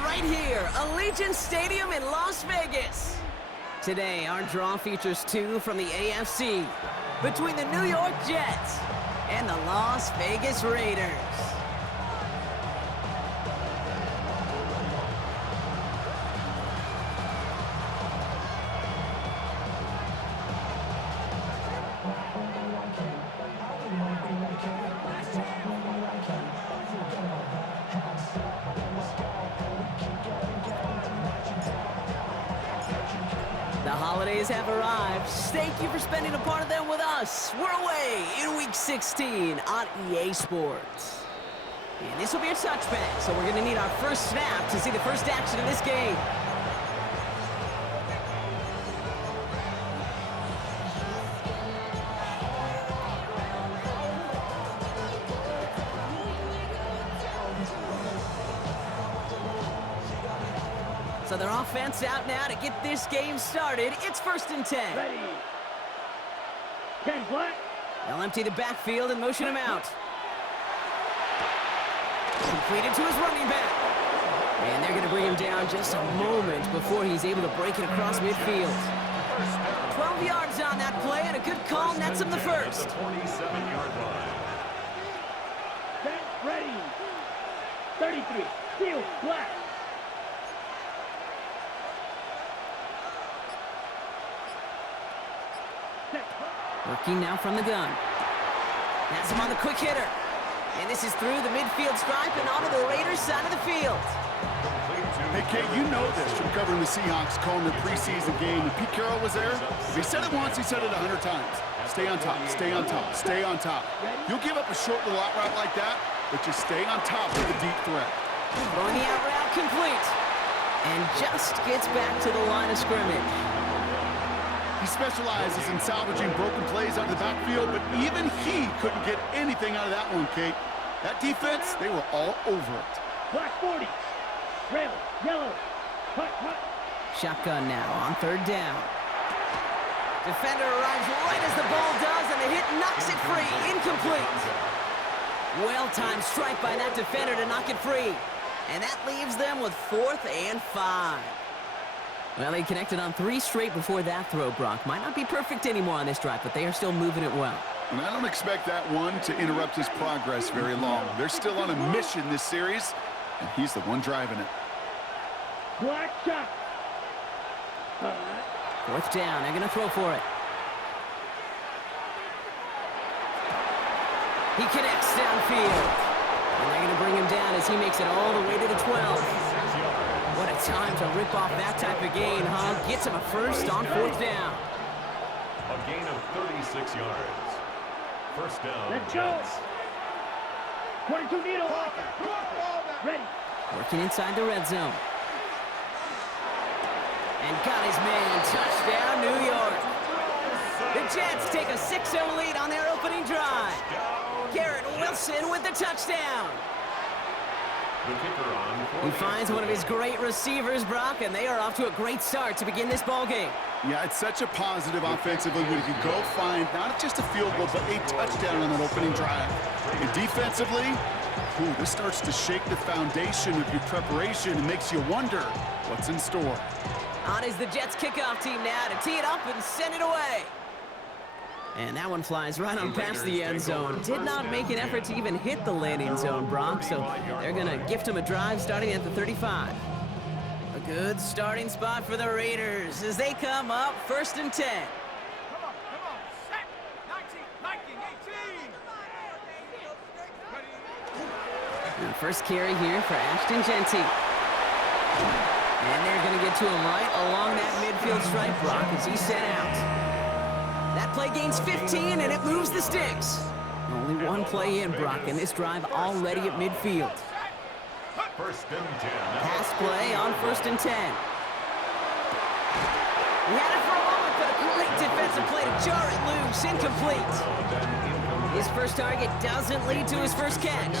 right here, Allegiant Stadium in Las Vegas. Today, our draw features two from the AFC between the New York Jets and the Las Vegas Raiders. The holidays have arrived. Thank you for spending a part of them with us. We're away in Week 16 on EA Sports. And this will be a touchback, so we're going to need our first snap to see the first action of this game. So their offense out now to get this game started. It's 1st and 10. Ready. 10 black. They'll empty the backfield and motion him out. Completed to his running back. And they're going to bring him down just a moment before he's able to break it across midfield. 12 yards on that play, and a good call nets him the first. 47-yard line. Set, ready. 33. Field, black. Working now from the gun. That's him on the quick hitter. And this is through the midfield stripe and onto the Raiders' side of the field. Hey, Kate, you know this from covering the Seahawks, calling their preseason game. When Pete Carroll was there, if he said it once, he said it 100 times. Stay on top, stay on top, stay on top. You'll give up a short little out route like that, but just stay on top with the deep threat. Throwing the out route complete. And just gets back to the line of scrimmage. He specializes in salvaging broken plays out of the backfield, but even he couldn't get anything out of that one, Kate. That defense, they were all over it. Black 40. Red, yellow. Hut, hut. Shotgun now on 3rd down. Defender arrives right as the ball does, and the hit knocks it free. Incomplete. Well-timed strike by that defender to knock it free. And that leaves them with 4th and 5. Well, they connected on 3 straight before that throw, Brock. Might not be perfect anymore on this drive, but they are still moving it well. And I don't expect that one to interrupt his progress very long. They're still on a mission this series, and he's the one driving it. Black shot. 4th down. They're going to throw for it. He connects downfield. And they're going to bring him down as he makes it all the way to the 12. What a time to rip off that type of gain, huh? Gets him a first on 4th down. A gain of 36 yards. First down. Let's go. 22 needle. Ready. Working inside the red zone. And got his man. Touchdown, New York. The Jets take a 6-0 lead on their opening drive. Garrett Wilson with the touchdown. He finds one of his great receivers, Brock, and they are off to a great start to begin this ball game. Yeah, it's such a positive offensively when you can go find not just a field goal, but a touchdown on that opening drive. And defensively, this starts to shake the foundation of your preparation and makes you wonder what's in store. On is the Jets kickoff team now to tee it up and send it away. And that one flies right on past the end zone. Did not make an effort to even hit the landing zone, Brock, so they're going to gift him a drive starting at the 35. A good starting spot for the Raiders as they come up 1st and 10. Come on, set, 19, 18. And first carry here for Ashton Genty. And they're going to get to him right along that midfield stripe, Brock, as he's sent out. That play gains 15, and it moves the sticks. Only one play in, Brock, and this drive already at midfield. 1st and 10. Pass play on 1st and 10. He had it for a moment, but a great defensive play to jar it loose. Incomplete. His first target doesn't lead to his first catch,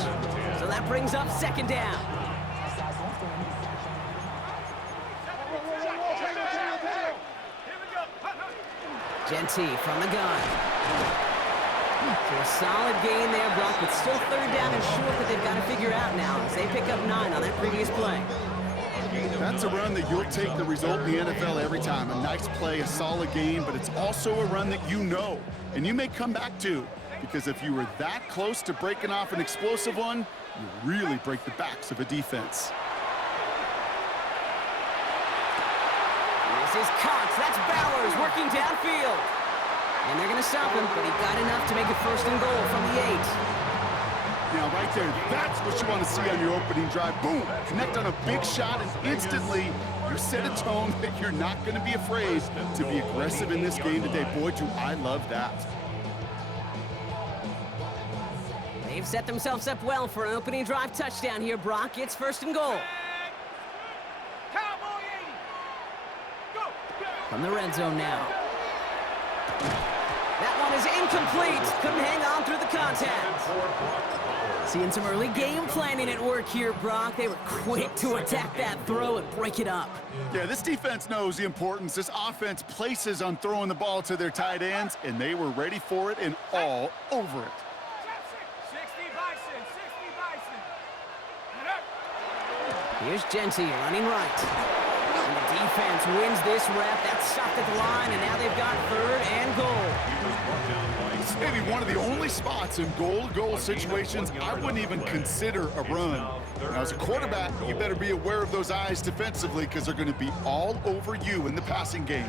so that brings up 2nd down. Genty from the gun. So a solid gain there, Brock, but still 3rd down and short that they've got to figure out now as they pick up 9 on that previous play. That's a run that you'll take the result in the NFL every time. A nice play, a solid game, but it's also a run that you know, and you may come back to, because if you were that close to breaking off an explosive one, you really break the backs of a defense. This is Cox. That's Bowers working downfield. And they're going to stop him, but he got enough to make it 1st and goal from the 8. Now, right there, that's what you want to see on your opening drive. Boom! Connect on a big shot, and instantly you set a tone that you're not going to be afraid to be aggressive in this game today. Boy, do I love that. They've set themselves up well for an opening drive touchdown here, Brock. It's 1st and goal. Cowboy 80. Go. From the red zone now. That one is incomplete. Couldn't hang on through the contact. Seeing some early game planning at work here, Brock. They were quick to attack that throw and break it up. Yeah, this defense knows the importance this offense places on throwing the ball to their tight ends, and they were ready for it and all over it. 60 Bison. 60 Bison. Get up. Here's Genty running right. And the defense wins this rep. That's stopped at the line, and now they've got 3rd and goal. It's maybe one of the only spots in goal-to-goal situations I wouldn't even consider a run. Now, as a quarterback, you better be aware of those eyes defensively because they're going to be all over you in the passing game.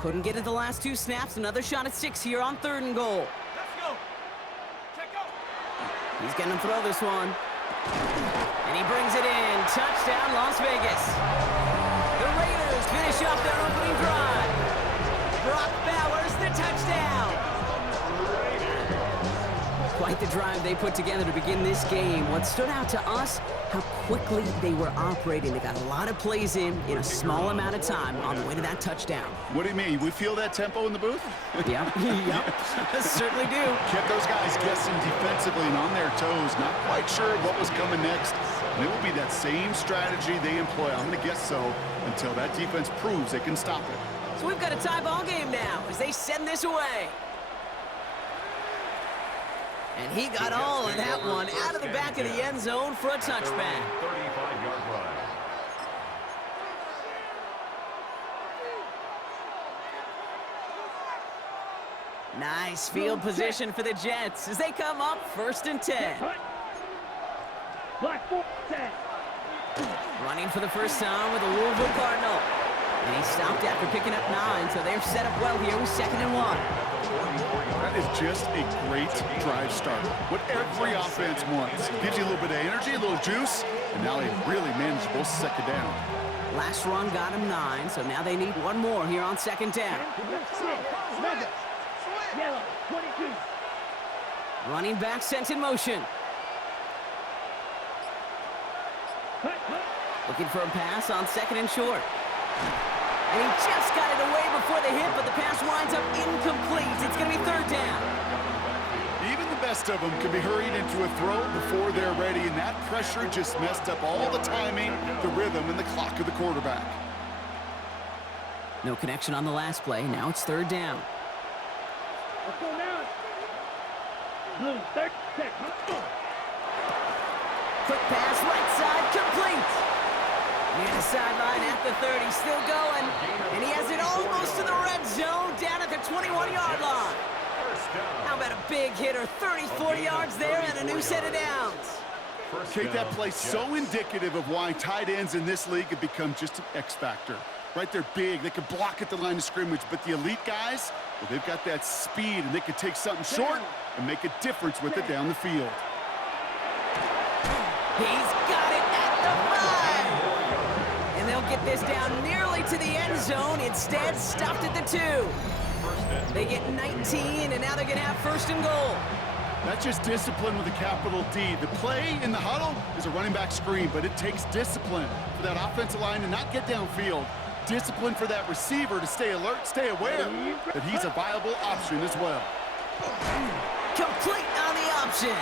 Couldn't get it the last 2 snaps. Another shot at 6 here on 3rd and goal. Let's go. Check out. He's going to throw this one. And he brings it in. Touchdown, Las Vegas. The Raiders finish off their opening drive. Brock Bowers, the touchdown. Quite the drive they put together to begin this game. What stood out to us, how quickly they were operating. They got a lot of plays in a small amount of time on the way to that touchdown. What do you mean? We feel that tempo in the booth? Yep, certainly do. Kept those guys guessing defensively and on their toes, not quite sure what was coming next. And it will be that same strategy they employ. I'm going to guess so until that defense proves they can stop it. So we've got a tie ball game now as they send this away. And he got all of that one out of the back of the end zone for a touchback. 35-yard run. Nice field position for the Jets as they come up 1st and 10. Black 4, 10. Running for the first time with a Louisville Cardinal. And he stopped after picking up 9, so they're set up well here with 2nd and 1. That is just a great drive starter. What every offense wants. Gives you a little bit of energy, a little juice, and now a really manageable 2nd down. Last run got him 9, so now they need one more here on 2nd down. Yellow, 22. Running back sent in motion. Looking for a pass on 2nd and short. And he just got it away before the hit, but the pass winds up incomplete. It's going to be 3rd down. Even the best of them can be hurried into a throw before they're ready, and that pressure just messed up all the timing, the rhythm, and the clock of the quarterback. No connection on the last play. Now it's 3rd down. Let's go now. Blue, 3rd, 6. Quick pass, right side, complete. Near the sideline at the 30, still going. And he has it almost to the red zone, down at the 21-yard line. How about a big hitter, 30, 40 yards there, and a new set of downs. Take that play, so indicative of why tight ends in this league have become just an X factor. Right, they're big, they can block at the line of scrimmage, but the elite guys, well, they've got that speed, and they can take something short and make a difference with it down the field. He's got it at the 5. And they'll get this down nearly to the end zone. Instead, stopped at the 2. They get 19, and now they're going to have 1st and goal. That's just discipline with a capital D. The play in the huddle is a running back screen, but it takes discipline for that offensive line to not get downfield. Discipline for that receiver to stay alert, stay aware that he's a viable option as well. Complete on the option.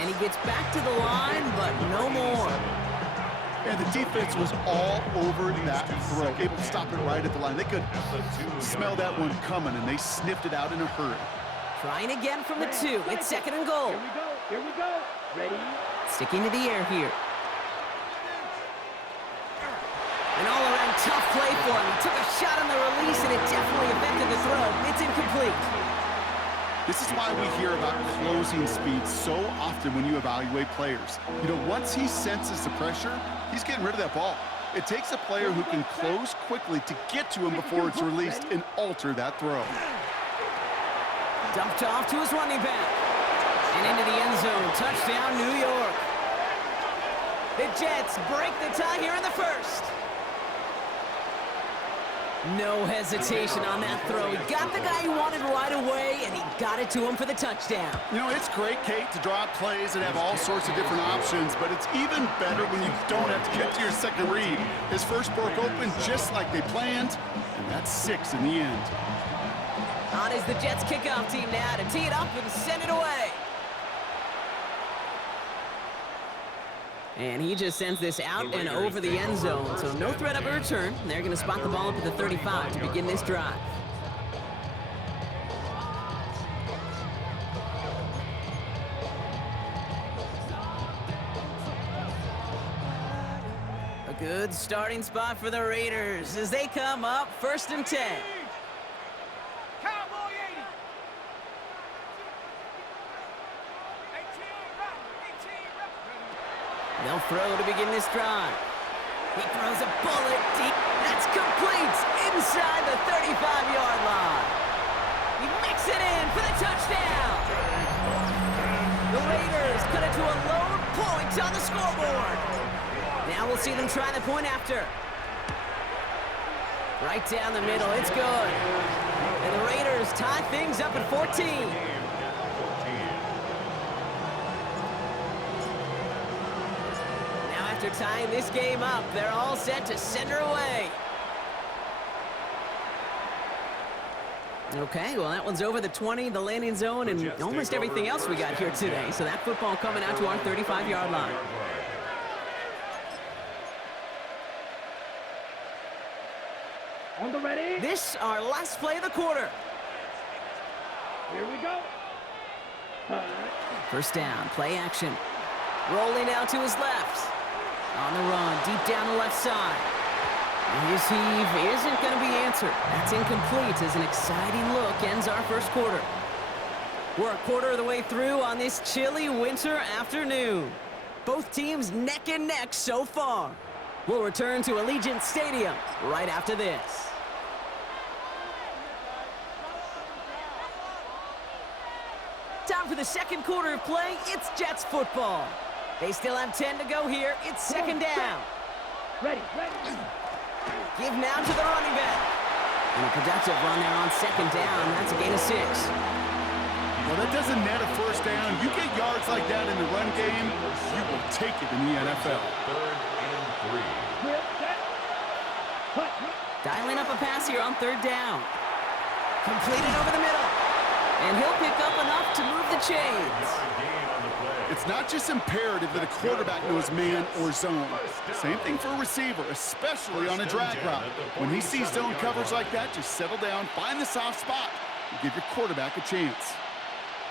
And he gets back to the line, but no more. And the defense was all over that throw, able to stop it right at the line. They could smell that one coming, and they sniffed it out in a hurry. Trying again from the 2. It's 2nd and goal. Here we go. Here we go. Ready? Sticking to the air here. An all-around tough play for him. He took a shot on the release, and it definitely affected the throw. It's incomplete. This is why we hear about closing speed so often when you evaluate players. You know, once he senses the pressure, he's getting rid of that ball. It takes a player who can close quickly to get to him before it's released and alter that throw. Dumped off to his running back. And into the end zone. Touchdown, New York. The Jets break the tie here in the first. No hesitation on that throw. He got the guy he wanted right away, and he got it to him for the touchdown. You know, it's great, Kate, to draw up plays and have all sorts of different options, but it's even better when you don't have to get to your second read. His first broke open just like they planned, and that's 6 in the end. On is the Jets kickoff team now to tee it up and send it away. And he just sends this out and over the end zone, so no threat of a return. They're going to spot the ball up at the 35 to begin this drive. A good starting spot for the Raiders as they come up 1st and 10. Cowboy 80. 18 rep. They'll throw to begin this drive. He throws a bullet deep. That's complete inside the 35-yard line. He makes it in for the touchdown. The Raiders cut it to a lone point on the scoreboard. Now we'll see them try the point after. Right down the middle. It's good. And the Raiders tie things up at 14. After tying this game up, they're all set to send her away. Okay, well, that one's over the 20, the landing zone, and almost everything else we got here today. So that football coming out to our 35-yard line. On the ready? This, our last play of the quarter. Here we go. First down, play action. Rolling out to his left. On the run, deep down the left side. His heave isn't going to be answered. That's incomplete as an exciting look ends our first quarter. We're a quarter of the way through on this chilly winter afternoon. Both teams neck and neck so far. We'll return to Allegiant Stadium right after this. Time for the second quarter of play. It's Jets football. They still have 10 to go here. It's second down. Ready. Give now to the running back. And a productive run there on second down. That's a gain of 6. Well, that doesn't net a first down. You get yards like that in the run game, you will take it in the NFL. 3rd and 3. Dialing up a pass here on third down. Completed over the middle. And he'll pick up enough to move the chains. It's not just imperative that a quarterback knows man or zone. Same thing for a receiver, especially on a drag route. When he sees zone coverage like that, just settle down, find the soft spot, and give your quarterback a chance.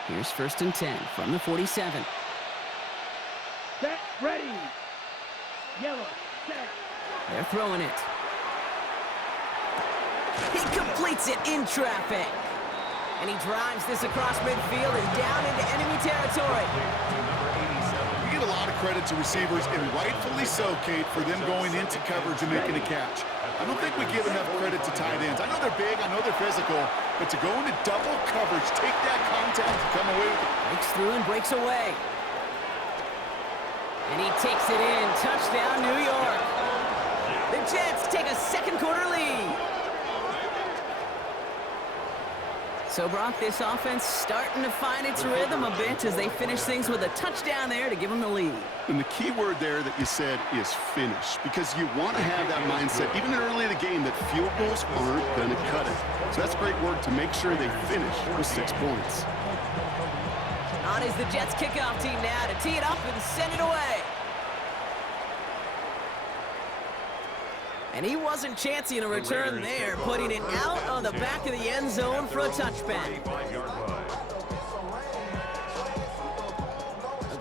Here's 1st and 10 from the 47. Set, ready. Yellow, set. They're throwing it. He completes it in traffic. And he drives this across midfield and down into enemy territory. You get a lot of credit to receivers, and rightfully so, Kate, for them going into coverage and making a catch. I don't think we give enough credit to tight ends. I know they're big, I know they're physical, but to go into double coverage, take that contact, and come away with it. Breaks through and breaks away. And he takes it in. Touchdown, New York. The Jets take a second quarter lead. So, Brock, this offense starting to find its rhythm a bit as they finish things with a touchdown there to give them the lead. And the key word there that you said is finish, because you want to have that mindset, even early in the game, that field goals aren't going to cut it. So that's great work to make sure they finish with 6 points. On is the Jets kickoff team now to tee it up and send it away. And he wasn't chancing a return there, putting it out on the back of the end zone for a touchback.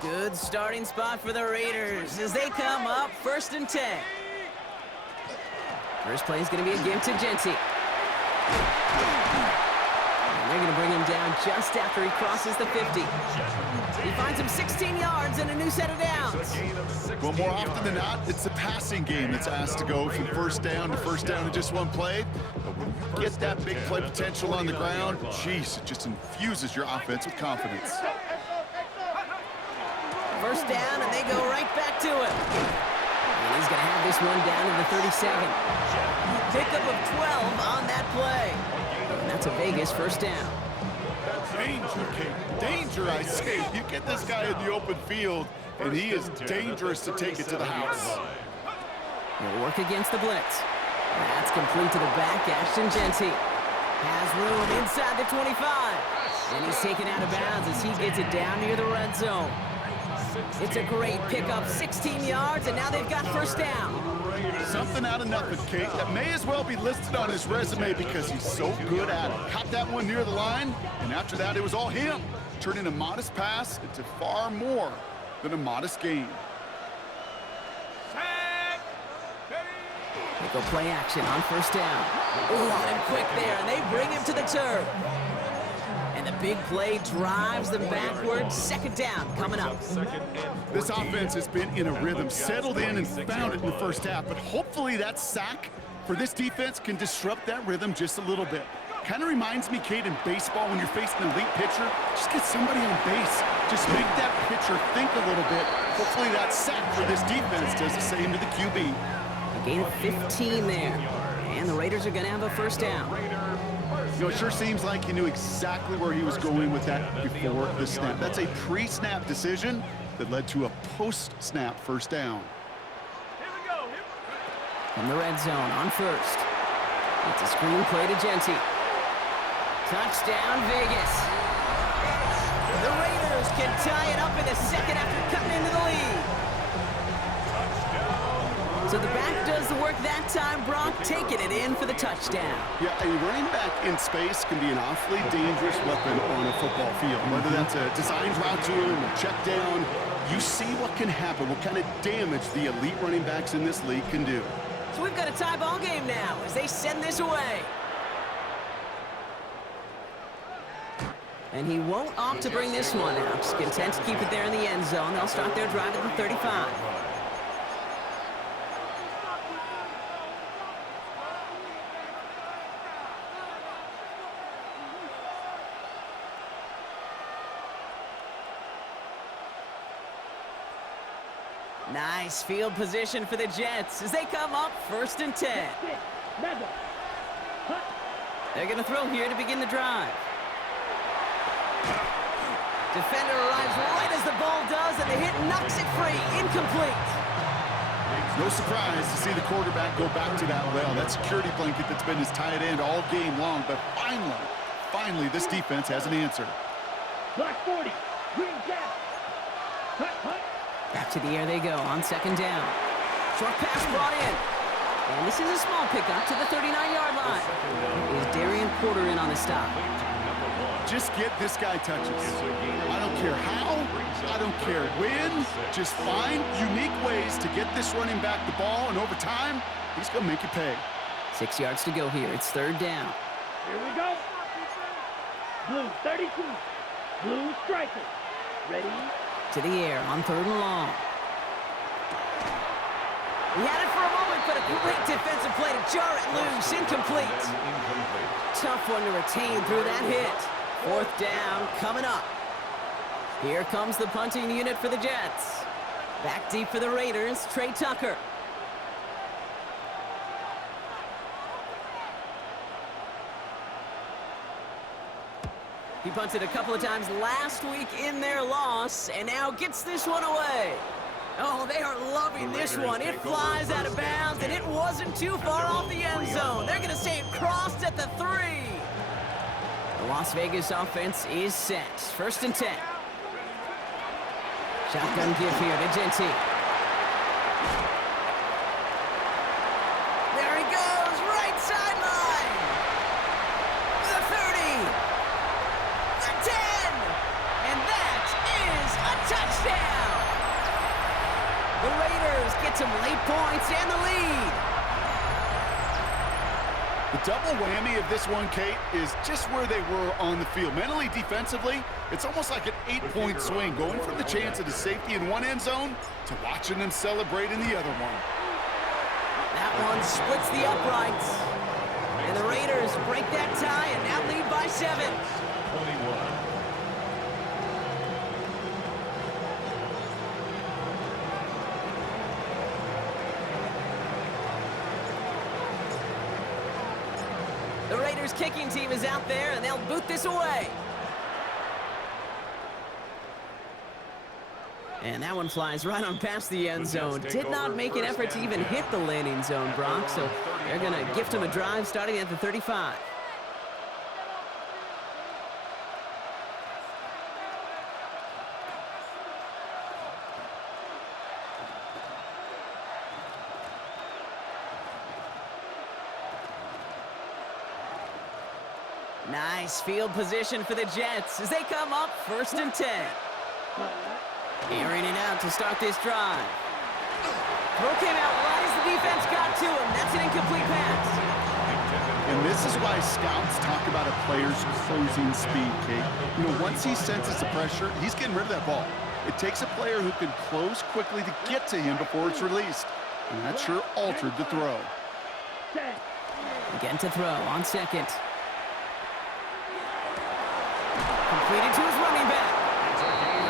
Good starting spot for the Raiders as they come up 1st and 10. First play is going to be a give to Genty. And they're going to bring him down just after he crosses the 50. He finds him 16 yards and a new set of downs. Well, more often than not, it's the passing game that's asked to go from first down in just one play. But when you get that big play potential on the ground, geez, it just infuses your offense with confidence. First down, and they go right back to it. And he's going to have this one down to the 37. Pickup of 12 on that play. And that's a Vegas first down. Danger, Kate. Danger, I say. You get this guy in the open field, and he is dangerous to take it to the house. He'll work against the blitz. That's complete to the back. Ashton Genty has room inside the 25. And he's taken out of bounds as he gets it down near the red zone. It's a great pickup, 16 yards, and now they've got first down. Something out of nothing, Kate. That may as well be listed on his resume because he's so good at it. Caught that one near the line, and after that, it was all him. Turning a modest pass into far more than a modest gain. They go play action on first down. Ooh, and quick there, and they bring him to the turf. And the big play drives them backwards. Second down coming up. This offense has been in a rhythm, settled in and found it in the first half, but hopefully that sack for this defense can disrupt that rhythm just a little bit. Kind of reminds me, Kate, in baseball when you're facing an elite pitcher, just get somebody on base. Just make that pitcher think a little bit. Hopefully that sack for this defense does the same to the QB. A gain of 15 there, and the Raiders are going to have a first down. You know, it sure seems like he knew exactly where he was going with that before the snap. That's a pre-snap decision that led to a post-snap first down. From the red zone on first. It's a screen play to Genty. Touchdown, Vegas. The Raiders can tie it up in the second after cutting into the lead. So the back does the work that time, Brock, taking it in for the touchdown. Yeah, a running back in space can be an awfully dangerous weapon on a football field. Whether that's a designed route to him, a check down, you see what can happen, what kind of damage the elite running backs in this league can do. So we've got a tie ball game now as they send this away. And he won't opt to bring this one out. He's content to keep it there in the end zone. They'll start their drive at the 35. Nice field position for the Jets as they come up 1st and 10. They're going to throw here to begin the drive. Defender arrives right as the ball does, and the hit knocks it free. Incomplete. No surprise to see the quarterback go back to that well. That security blanket that's been his tight end all game long, but finally, this defense has an answer. Block 40. Green gap. Back to the air they go on second down. Short pass brought in. And this is a small pickup to the 39-yard line. Is Darian Porter in on the stop? Just get this guy touches. I don't care how, I don't care when. Just find unique ways to get this running back the ball, and over time, he's going to make you pay. 6 yards to go here. It's third down. Here we go. Blue 32. Blue striker. Ready? To the air on third and long. He had it for a moment, but a great defensive play to jar it loose. Incomplete. Tough one to retain through that hit. Fourth down coming up. Here comes the punting unit for the Jets. Back deep for the Raiders, Trey Tucker. He punted a couple of times last week in their loss, and now gets this one away. Oh, they are loving this one. It flies out of bounds, and it wasn't too far off the end zone. They're going to say it crossed at the 3. The Las Vegas offense is set. 1st and 10. Shotgun give here to Genty. There he goes, right sideline. The 30. The 10. And that is a touchdown. get some late points and the lead. The double whammy of this one, Kate, is just where they were on the field. Mentally, defensively, it's almost like an 8-point swing, going from the chance of the safety in one end zone to watching them celebrate in the other one. That one splits the uprights. And the Raiders break that tie and now lead by 7. 21. The Raiders kicking team is out there, and they'll boot this away. And that one flies right on past the end zone. Did not make an effort to even hit the landing zone, Brock, so they're going to gift him a drive starting at the 35. Nice field position for the Jets as they come up 1st and 10. Airing it out to start this drive. Throw came out right as the defense got to him. That's an incomplete pass. And this is why scouts talk about a player's closing speed, Kate. You know, once he senses the pressure, he's getting rid of that ball. It takes a player who can close quickly to get to him before it's released. And that sure altered the throw. Again to throw on 2nd. Completed to his running back.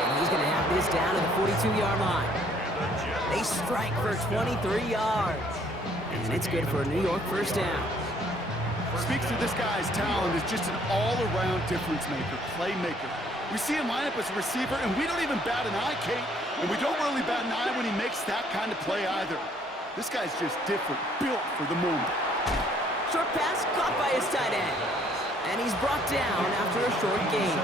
And he's going to have this down at the 42-yard line. They strike for 23 yards. And it's good for a New York 1st down. Speaks to this guy's talent as just an all-around difference maker, playmaker. We see him line up as a receiver, and we don't even bat an eye, Kate. And we don't really bat an eye when he makes that kind of play either. This guy's just different, built for the moment. Short pass caught by his tight end. And he's brought down after a short gain.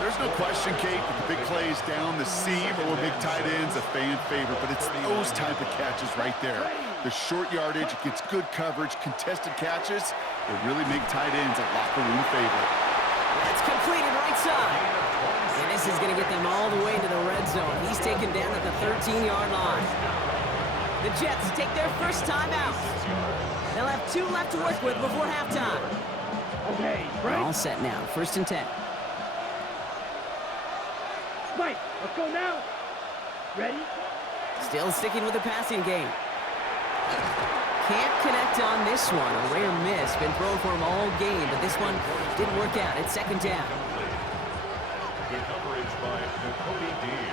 There's no question, Kate, that the big plays down the seam or big tight ends a fan favorite, but it's those type of catches right there. The short yardage, it gets good coverage, contested catches, that really make tight ends a locker room favorite. That's completed right side. And this is going to get them all the way into the red zone. He's taken down at the 13-yard line. The Jets take their first time out. They'll have 2 left to work with before halftime. Okay, They're all set now. 1st and 10. Mike, let's go now. Ready? Still sticking with the passing game. Can't connect on this one. A rare miss. Been thrown for him all game, but this one didn't work out. It's 2nd down. Good coverage by Cody Dean.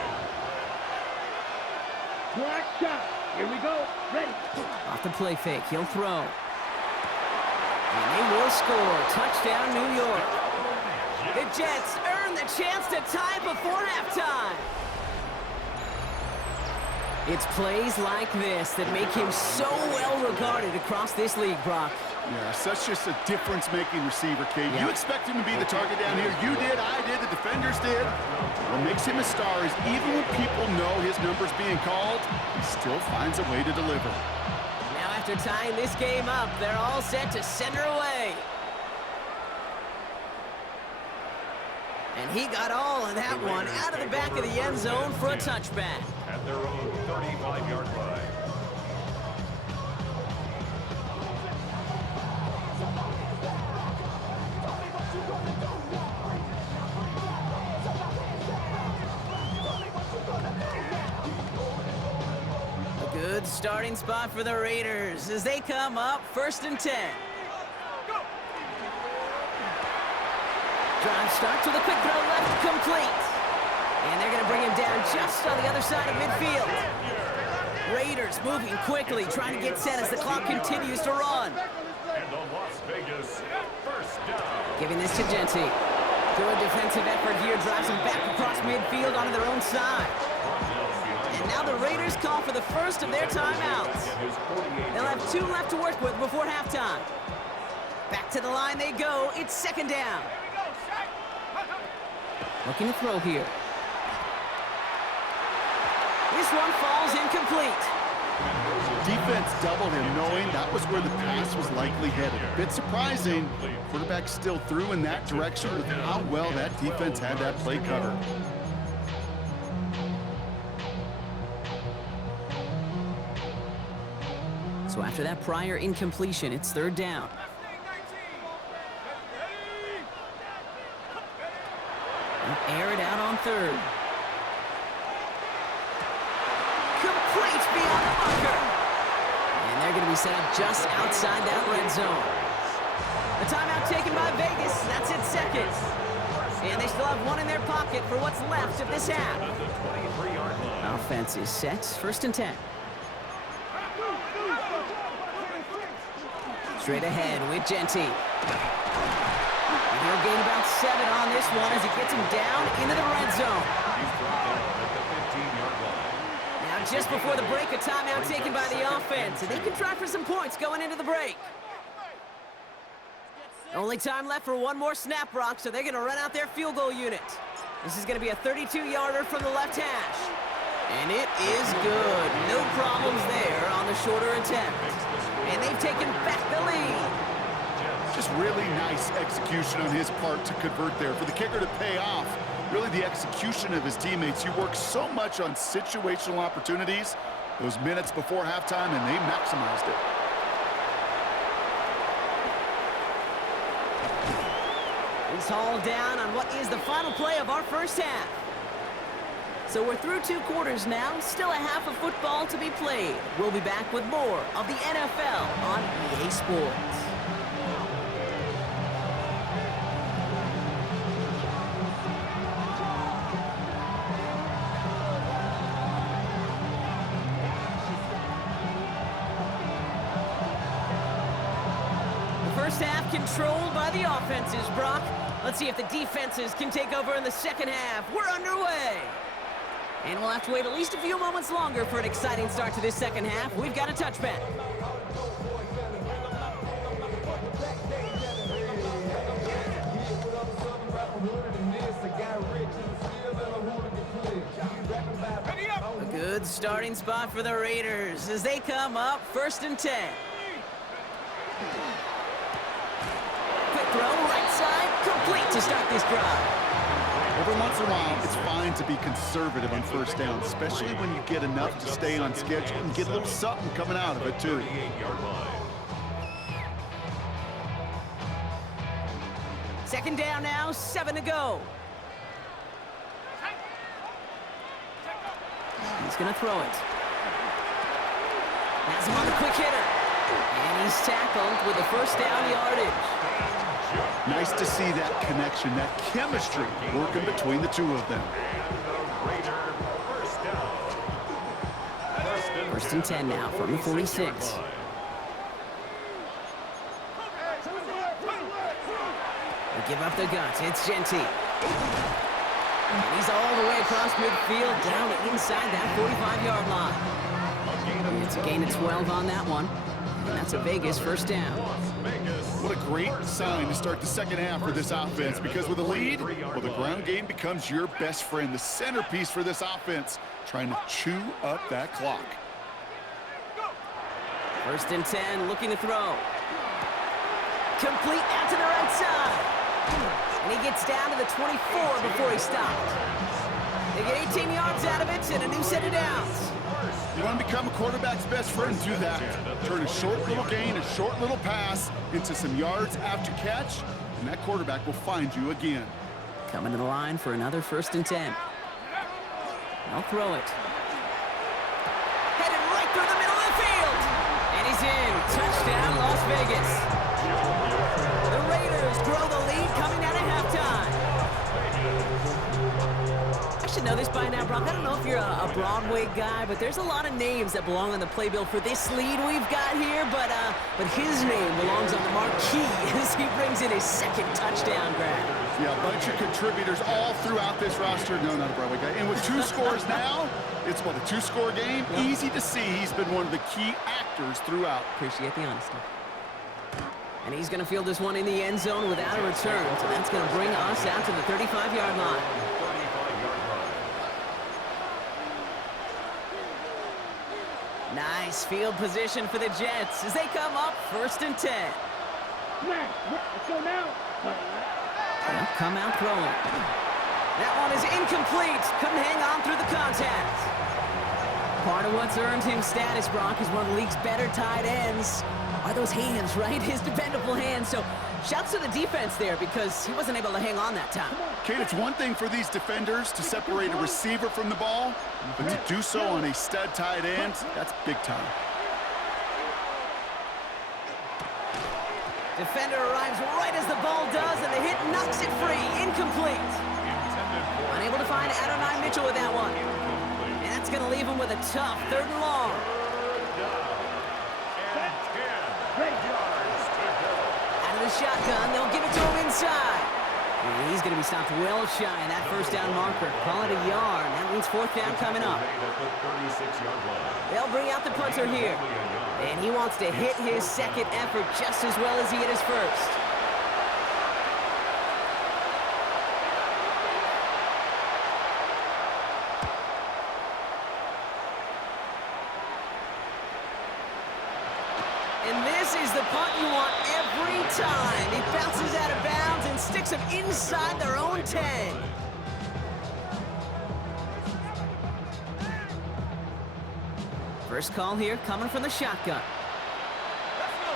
Black shot. Here we go. Ready. Off the play fake. He'll throw. And they will score. Touchdown, New York. The Jets earn the chance to tie before halftime. It's plays like this that make him so well regarded across this league, Brock. Yeah, such just a difference-making receiver, Kate. Yeah. You expect him to be the target down here. You did, I did, the defenders did. What makes him a star is even when people know his number's being called, he still finds a way to deliver. Now after tying this game up, they're all set to send her away. And he got all of that one out of the back of the end zone for a touchback. At their own 35-yard line. A good starting spot for the Raiders as they come up 1st and 10. Drive starts with a quick throw left, complete. And they're going to bring him down just on the other side of midfield. Raiders moving quickly, trying to get set as the clock continues to run. And the Las Vegas 1st down. Giving this to Genty. Good defensive effort here, drives him back across midfield onto their own side. And now the Raiders call for the first of their timeouts. They'll have 2 left to work with before halftime. Back to the line they go. It's 2nd down. Looking to throw here. This one falls incomplete. Defense doubled him, knowing that was where the pass was likely headed. A bit surprising. Quarterback still threw in that direction with how well that defense had that play covered. So after that prior incompletion, it's third down. They'll air it out on third. Complete beyond the marker. And they're going to be set up just outside that red zone. The timeout taken by Vegas. That's its second. And they still have one in their pocket for what's left of this half. Offense is set. First and 10. Straight ahead with Genty. And he'll gain about 7 on this one as he gets him down into the red zone. Now just before the break, a timeout taken by the offense. And they can try for some points going into the break. Only time left for one more snap, Brock, so they're going to run out their field goal unit. This is going to be a 32-yarder from the left hash. And it is good. No problems there on the shorter attempt. And they've taken back the lead. Just really nice execution on his part to convert there. For the kicker to pay off, really the execution of his teammates. He works so much on situational opportunities those minutes before halftime, and they maximized it. He's hauled down on what is the final play of our first half. So we're through 2 quarters now, still a half of football to be played. We'll be back with more of the NFL on EA Sports. The first half controlled by the offenses, Brock. Let's see if the defenses can take over in the second half. We're underway. And we'll have to wait at least a few moments longer for an exciting start to this second half. We've got a touchback. A good starting spot for the Raiders as they come up first and 10. Quick throw, right side, complete to start this drive. Every once in a while, it's fine to be conservative on first down, especially when you get enough to stay on schedule and get a little something coming out of it, too. Second down now, 7 to go. He's going to throw it. Has him on the quick hitter. And he's tackled with the first down yardage. Nice to see that connection, that chemistry working between the two of them. First and 10 now from the 46. They give up the guts. It's Genty. And he's all the way across midfield down to inside that 45-yard line. It's a gain of 12 on that one. And that's a Vegas first down. What a great sign to start the second half for this offense, because with a lead, well, the ground game becomes your best friend, the centerpiece for this offense, trying to chew up that clock. First and 10, looking to throw. Complete out to the right side. And he gets down to the 24 before he stopped. They get 18 yards out of it and a new set of downs. You want to become a quarterback's best friend, do that. Turn a short little gain, a short little pass into some yards after catch, and that quarterback will find you again. Coming to the line for another first and 10. I'll throw it. Headed right through the middle of the field. And he's in. Touchdown, Las Vegas. The Raiders grow the lead coming out of halftime. I should know this by now, Brock. I don't know if you're a Broadway guy, but there's a lot of names that belong on the playbill for this lead we've got here, but his name belongs on the marquee as he brings in his second touchdown grab. Yeah, a bunch of contributors all throughout this roster. No, not a Broadway guy. And with 2 scores now, it's what, a 2-score game? Yep. Easy to see he's been one of the key actors throughout. Appreciate the honesty. And he's going to field this one in the end zone without a return, so that's going to bring us out to the 35-yard line. Nice field position for the Jets as they come up first and 10. Let's go now. They'll come out throwing. That one is incomplete. Couldn't hang on through the contact. Part of what's earned him status, Brock, is one of the league's better tight ends. Are those hands, right? His dependable hands. So shouts to the defense there because he wasn't able to hang on that time. Kate, it's one thing for these defenders to separate a receiver from the ball, but to do so on a stud tight end, that's big time. Defender arrives right as the ball does, and the hit knocks it free. Incomplete. Unable to find Adonai Mitchell with that one. And that's going to leave him with a tough 3rd and long. Out of the shotgun, they'll give it to him inside. And he's going to be stopped well shy of that 1st down marker. Call it a yard. That means 4th down coming up. They'll bring out the punter here. And he wants to hit his 2nd effort just as well as he hit his 1st. And this is the punt you want every time. He bounces out of bounds and sticks them inside their own 10. First call here coming from the shotgun. Let's go.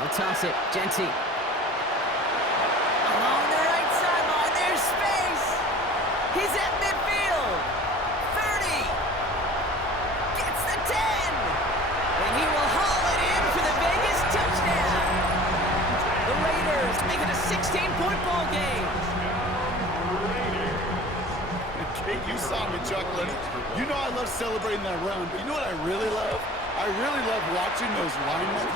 I'll toss it. Genty. Along the right sideline. There's space. He's at midfield. 30. Gets the 10. And he will haul it in for the Vegas touchdown. The Raiders make it a 16-point ball game. Kate, you saw me chuckling. You know I love celebrating that run, but you know what I really love? I really love watching those linemen.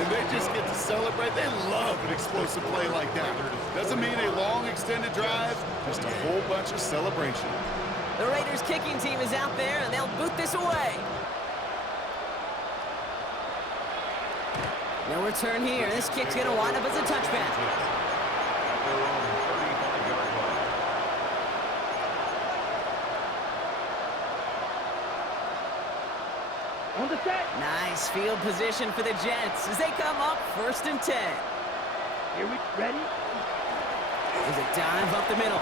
And they just get to celebrate. They love an explosive play like that. Doesn't mean a long extended drive, just a whole bunch of celebration. The Raiders kicking team is out there, and they'll boot this away. No return here. This kick's going to wind up as a touchback. On the set. Nice field position for the Jets as they come up 1st and 10. Here we ready. There's a dive up the middle.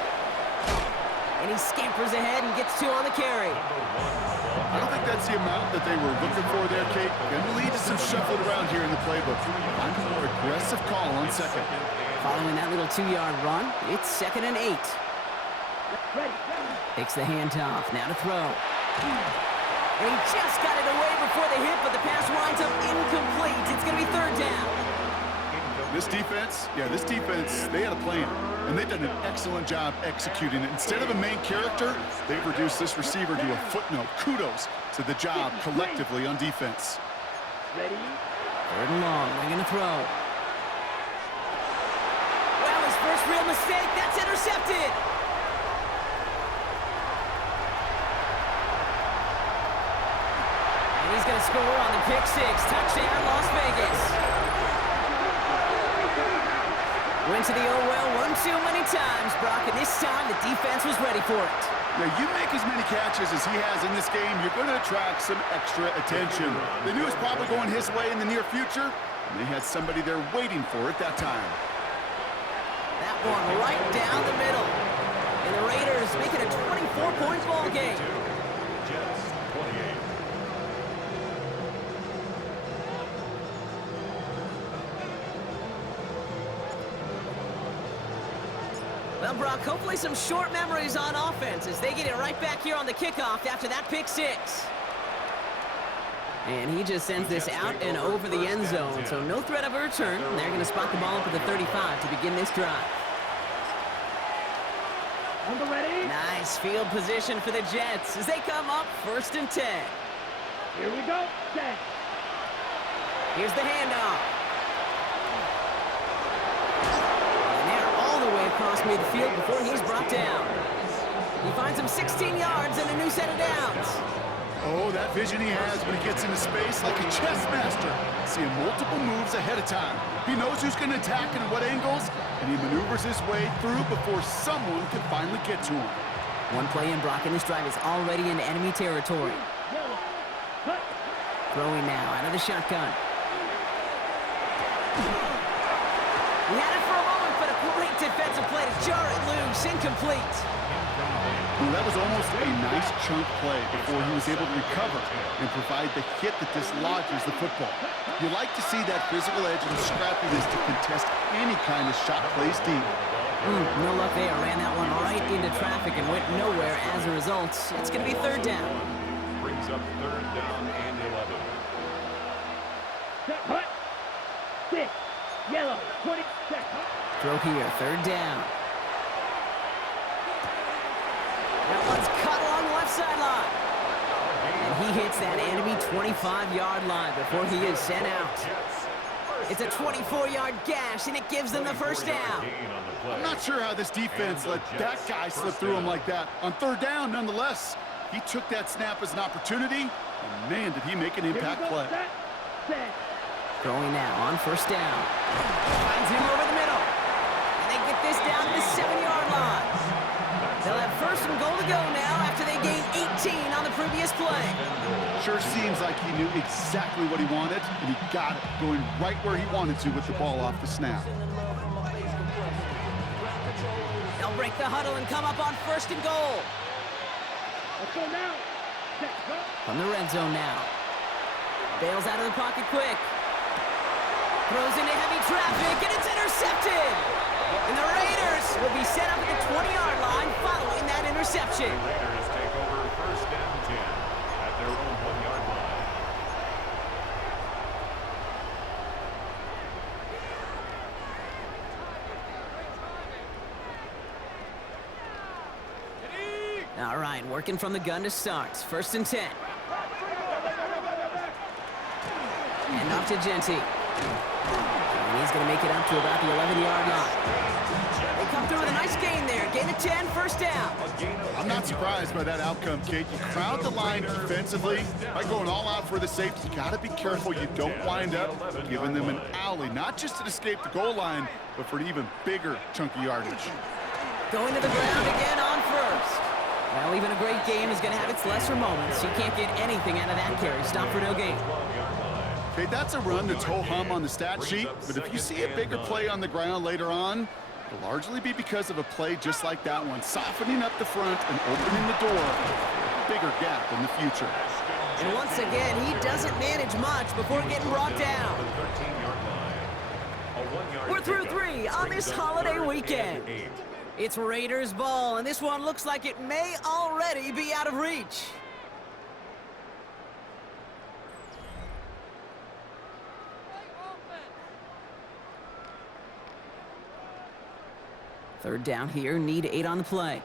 And he scampers ahead and gets 2 on the carry. I don't think that's the amount that they were looking for there, Kate. Going to lead to some shuffling around here in the playbook. I'm a more aggressive call on 2nd. Following that little 2-yard run, it's 2nd and 8. Ready. Takes the handoff. Now to throw. And he just got it away before the hit, but the pass winds up incomplete. It's going to be 3rd down. This defense, they had a plan, and they've done an excellent job executing it. Instead of a main character, they've reduced this receiver to a footnote. Kudos to the job collectively on defense. Ready. 3rd and long. They're going to throw. Well, his first real mistake. That's intercepted. And he's going to score on the pick 6. Touchdown, Las Vegas. Went to the oh well one too many times, Brock, and this time the defense was ready for it. Yeah, you make as many catches as he has in this game, you're going to attract some extra attention. They knew it was probably going his way in the near future, and they had somebody there waiting for it that time. That one right down the middle. And the Raiders make it a 24-point ball game. Jets 28. Well, Brock, hopefully some short memories on offense as they get it right back here on the kickoff after that pick 6. And he just sends this out and over the end zone, so no threat of a return. They're going to spot the ball up at the 35 to begin this drive. On the ready. Nice field position for the Jets as they come up 1st and 10. Here we go. Set. Here's the handoff. And they're all the way across midfield before he's brought down. He finds him 16 yards and a new set of downs. Oh, that vision he has when he gets into space like a chess master. Seeing multiple moves ahead of time. He knows who's going to attack and at what angles, and he maneuvers his way through before someone can finally get to him. One play in, Brock, and this drive is already into enemy territory. Throwing now out of the shotgun. He had it for a moment, but a great defensive play to jar it loose. Incomplete. Well, that was almost a nice chunk play before he was able to recover and provide the hit that dislodges the football. You like to see that physical edge and scrappiness to contest any kind of shot plays deep. No luck there. Ran that one right into traffic and went nowhere as a result. It's going to be third down. Brings up third down and 11. Set, hut. 6. Yellow. 20. Set, hut. Throw here. Third down. That one's cut along the left sideline. And he hits that enemy 25-yard line before he is sent out. It's a 24-yard gash, and it gives them the first down. I'm not sure how this defense let that guy slip through him like that. On third down, nonetheless, he took that snap as an opportunity, and man, did he make an impact play. Set. Throwing now on first down. Finds him over the middle. And they get this down to the 7-yard line. They'll have first and goal to go now after they gained 18 on the previous play. Sure seems like he knew exactly what he wanted, and he got it, going right where he wanted to with the ball off the snap. They'll break the huddle and come up on first and goal. Let's go now. Set, go. From the red zone now. Bails out of the pocket quick. Throws into heavy traffic, and it's intercepted. And the Raiders will be set up at the 20-yard line following that interception. The Raiders take over first down 10 at their own 1-yard line. All right, working from the gun to start. First and 10. And off to Genty. And he's going to make it up to about the 11-yard line. They come through with a nice gain there. Gain of 10, first down. I'm not surprised by that outcome, Kate. You crowd the line defensively by going all out for the safety. You got to be careful you don't wind up giving them an alley, not just to escape the goal line, but for an even bigger chunky yardage. Going to the ground again on first. Well, even a great game is going to have its lesser moments. You can't get anything out of that carry. Stop for no gain. Okay, that's a run that's ho-hum on the stat sheet, but if you see a bigger play on the ground later on, it'll largely be because of a play just like that one, softening up the front and opening the door, bigger gap in the future. And once again, he doesn't manage much before getting brought down. We're through 3 on this holiday weekend. It's Raiders ball, and this one looks like it may already be out of reach. Third down here, need 8 on the play.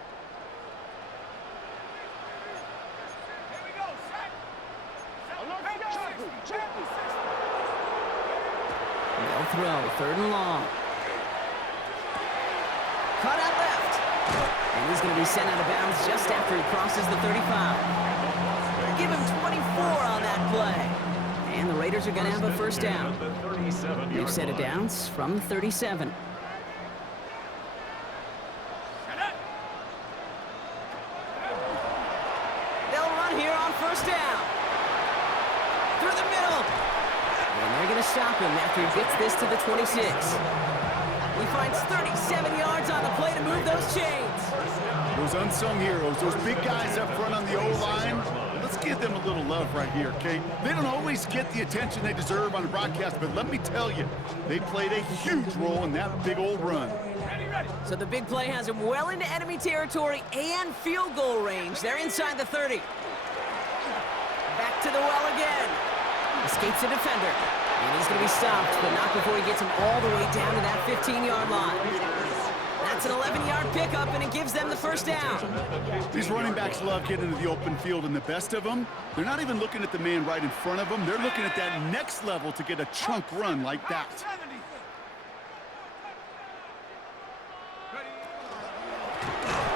They'll throw, third and long. Cut out left. And he's going to be sent out of bounds just after he crosses the 35. Give him 24 on that play. And the Raiders are going to have a first down. New set of downs from the 37. They'll run here on first down. Through the middle. And they're going to stop him after he gets this to the 26. He finds 37 yards on the play to move those chains. Those unsung heroes, those big guys up front on the O-line, let's give them a little love right here, Kate. They don't always get the attention they deserve on the broadcast, but let me tell you, they played a huge role in that big old run. So the big play has him well into enemy territory and field goal range. They're inside the 30. Back to the well again. Escapes a defender. And he's going to be stopped, but not before he gets him all the way down to that 15-yard line. That's an 11-yard pickup, and it gives them the first down. These running backs love getting into the open field, and the best of them, they're not even looking at the man right in front of them. They're looking at that next level to get a chunk run like that.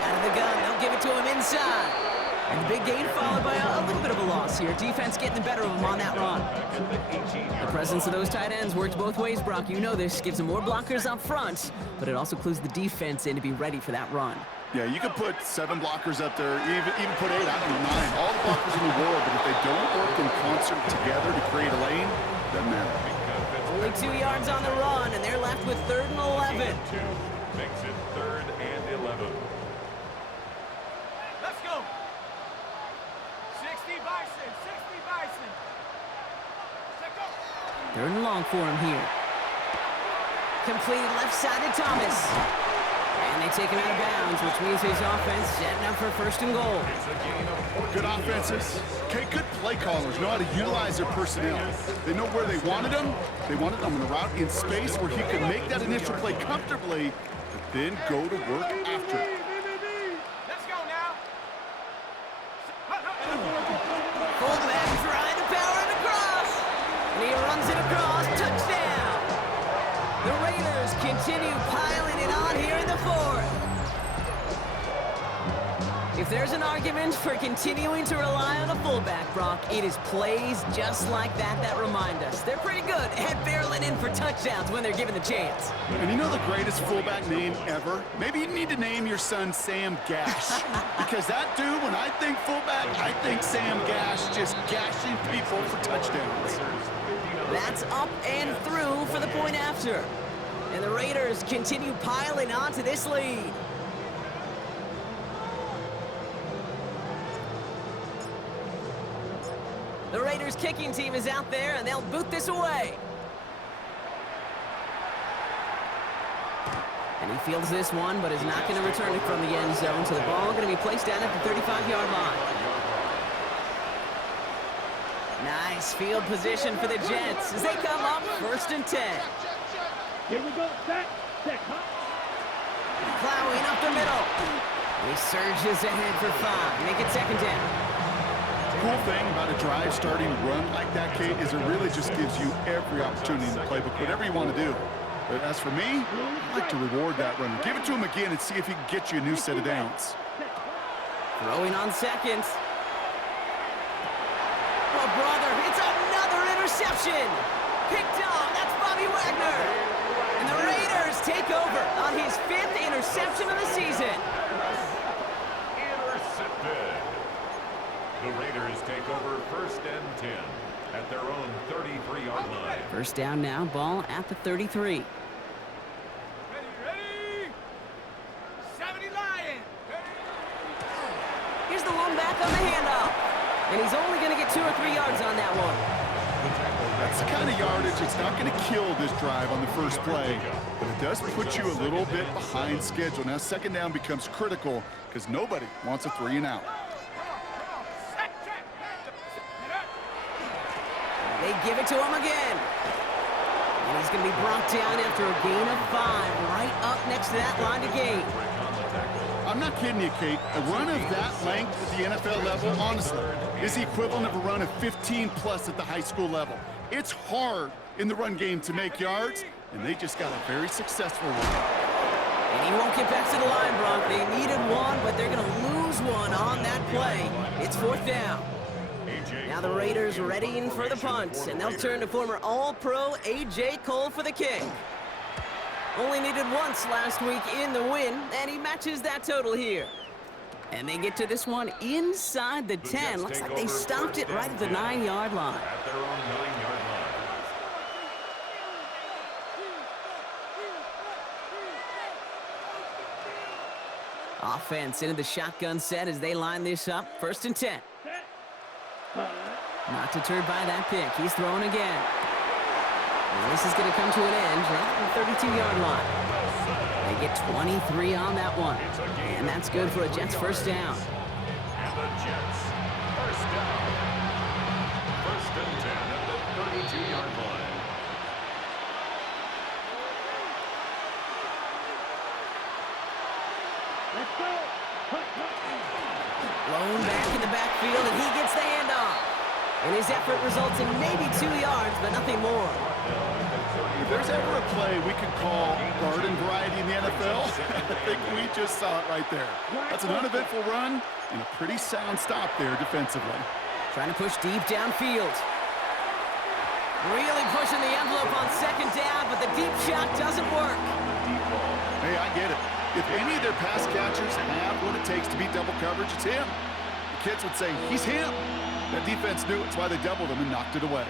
Out of the gun, they'll give it to him inside. And the big gain followed by a little bit of a loss here. Defense getting the better of him on that run. The presence of those tight ends works both ways, Brock. You know this. Gives them more blockers up front, but it also clues the defense in to be ready for that run. Yeah, you could put 7 blockers up there, even put 8, I don't know, 9. All the blockers in the world, but if they don't work in concert together to create a lane, it doesn't matter. Only 2 yards on the run, and they're left with 3rd and 11. 2 makes it 3rd and 11. Let's go. 60 Bison. 60 Bison. Let's go. 3rd and long for him here. Completed left side to Thomas. And they take him out of bounds, which means his offense setting up for 1st and goal. It's a gain of Good offenses. Okay, good play callers know how to utilize their personnel. They know where they wanted them. They wanted them on the route in space where he could make that initial play comfortably, but then go to work after it. Let's go now. Fullback trying to power it across. And he runs it across. Touchdown. The Raiders continue piling it on here in the 4th. If there's an argument for continuing to rely on a fullback, Brock, it is plays just like that remind us. They're pretty good at barreling in for touchdowns when they're given the chance. And you know the greatest fullback name ever? Maybe you need to name your son Sam Gash. Because that dude, when I think fullback, I think Sam Gash just gashing people for touchdowns. That's up and through for the point after. And the Raiders continue piling on to this lead. The Raiders kicking team is out there, and they'll boot this away. And he fields this one, but is not going to return it from the end zone, so the ball going to be placed down at the 35-yard line. Nice field position for the Jets as they come up 1st and 10. Here we go. Set. Huh? Plowing up the middle. He surges ahead for 5. Make it 2nd down. Cool thing about a drive starting run like that, Kate, is it really just gives you every opportunity in the playbook, whatever you want to do. But as for me, I like to reward that runner. Give it to him again and see if he can get you a new set of downs. Throwing on 2nd. Oh, brother, it's another interception. Picked off, that's Bobby Wagner. And the Raiders take over on his 5th interception of the season. Intercepted. The Raiders take over 1st and 10 at their own 33-yard line. 1st down now, ball at the 33. Ready. 70 Lion. Here's the one back on the handoff. And he's only going to get 2 or 3 yards on that one. That's the kind of yardage that's not going to kill this drive on the first play, but it does put you a little bit behind schedule. Now 2nd down becomes critical because nobody wants a 3 and out. They give it to him again. And he's going to be brought down after a gain of 5, right up next to that line to gain. I'm not kidding you, Kate. A run of that length at the NFL level, honestly, is the equivalent of a run of 15+ at the high school level. It's hard in the run game to make yards, and they just got a very successful one. And he won't get back to the line, Brock. They needed one, but they're going to lose one on that play. It's 4th down. Now the Raiders readying for the punt, and they'll turn to former All-Pro A.J. Cole for the kick. Only needed once last week in the win, and he matches that total here. And they get to this one inside the 10. Looks like they stopped it right at the 9-yard line. At their own 9-yard line. Offense into the shotgun set as they line this up. 1st and 10. Not deterred by that pick. He's throwing again. And this is going to come to an end right at the 32-yard line. They get 23 on that one. And that's good for a Jets 1st down. And the Jets 1st down. 1st and 10 at the 32-yard line. Let's go. Blown back in the backfield, and he gets the handoff. And his effort results in maybe 2 yards, but nothing more. If there's ever a play we could call garden variety in the NFL, I think we just saw it right there. That's an uneventful run and a pretty sound stop there defensively. Trying to push deep downfield. Really pushing the envelope on 2nd down, but the deep shot doesn't work. Hey, I get it. If any of their pass catchers have what it takes to beat double coverage, it's him. The kids would say, he's him. That defense knew it. That's why they doubled him and knocked it away.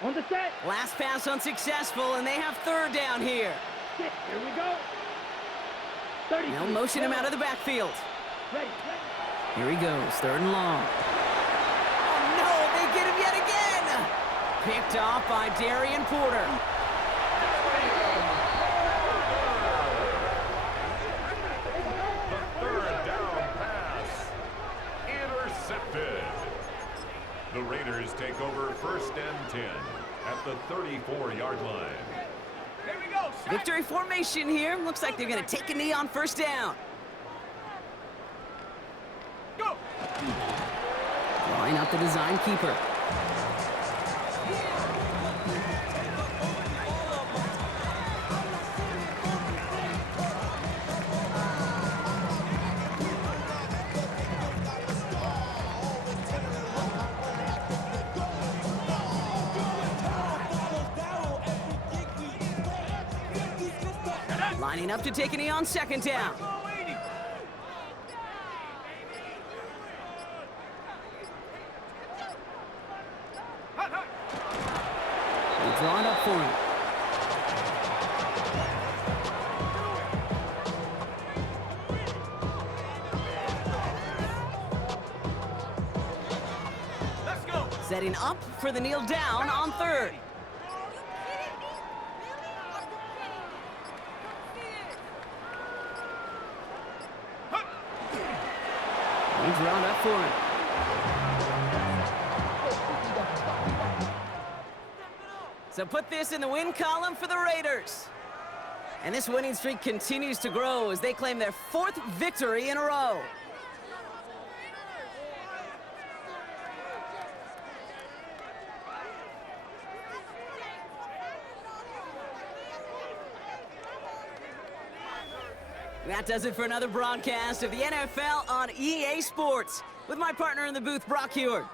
On the set. Last pass unsuccessful, and they have third down here. Here we go. 30. They'll motion him out of the backfield. Ready. Here he goes, third and long. Oh no, they get him yet again! Picked off by Darian Porter. The third down pass. Intercepted. The Raiders take over 1st and 10 at the 34-yard line. Here we go. Shot. Victory formation here. Looks like they're going to take a knee on first down. Go. Line up the design keeper. Lining up to take a knee on second down. They draw it up for him. Let's go. Setting up for the kneel down on third. They draw it up for him. So put this in the win column for the Raiders. And this winning streak continues to grow as they claim their 4th victory in a row. That does it for another broadcast of the NFL on EA Sports with my partner in the booth, Brock Heward.